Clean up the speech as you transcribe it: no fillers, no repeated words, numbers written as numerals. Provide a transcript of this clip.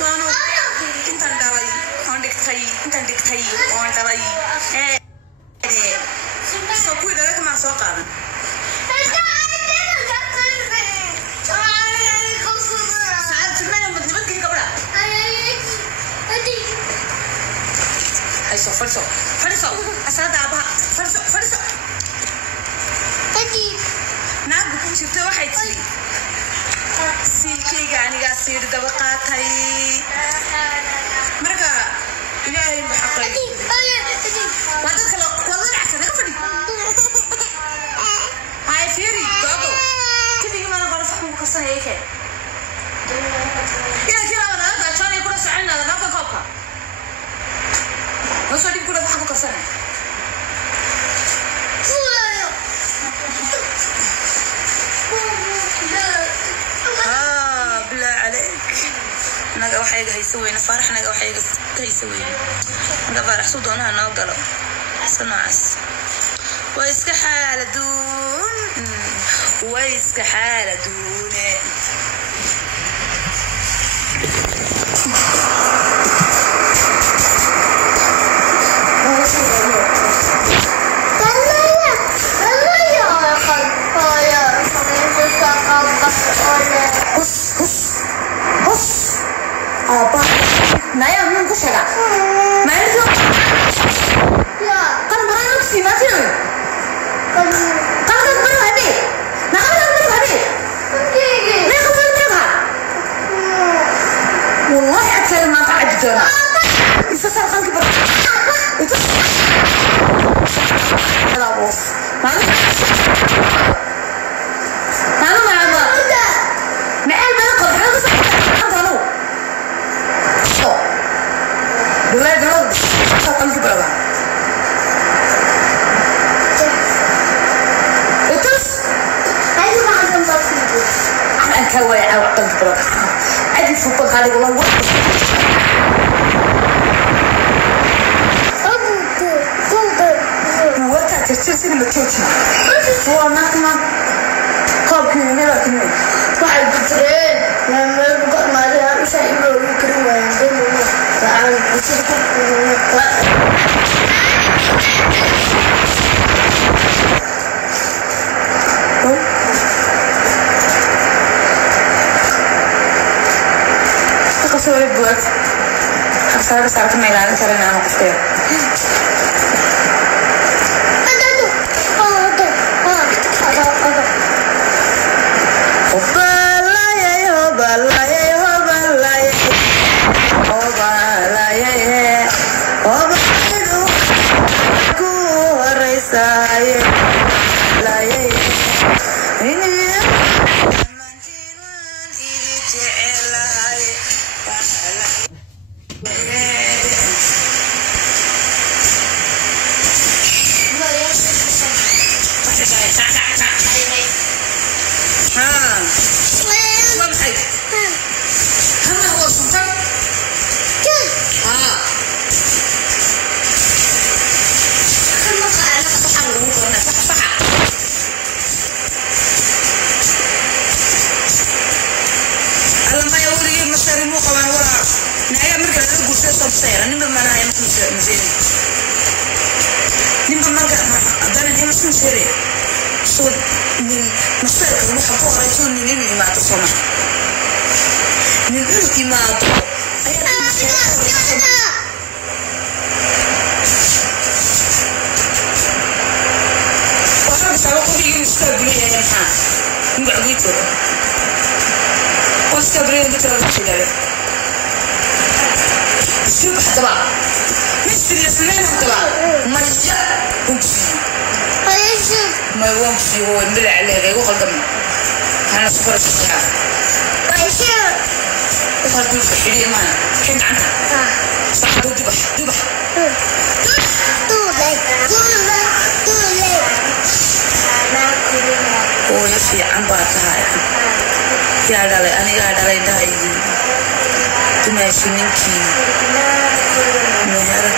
سوانو انت داري عندك تاي وانت داري سوكوي دارك ما سوقا فرسو أسعد أبها فرسو أدي نعم شفت واحد سيكي يعني قاصير دبقاتي مرقا إلهي بحقي وهذا خلاص والله العسل نقفلي هاي فيري بابو كذي ما نقدر نفهم قصة هيك كذا أنا عشان يكون سعينا هذا نبغى كوكا ما صار يقول أبغى كوكا سنة بالله عليك أنا جوا حاجة هيسوي نفرح أنا جوا حاجة هيسوي أنا فرح صدقنا أنا وقلب سنعس ويسك حالة دون ويسك حالة دون apa? Naya nunggu siapa? Main tu? Ya, kan berani sih macam. Kan habis. Nak kan habis. Nak kan berapa? Wallah akal mata aja. Itu salah kita. Itu. Kalau bos, mana? Mana mana? Main mana kau? Dulu, kapan sih berapa? Terus, saya juga akan tempat itu. Anak kawai awak tempat berapa? Adik super kali ulang waktu. Dua tak kecil sih macam-macam. Dua nak kau kini nak kini. Baik betul. Nama bukan malah saya baru keluar dulu. Tahu betul. Aku suruh buat. Saya besar kemelan cara nama kecil. Meherah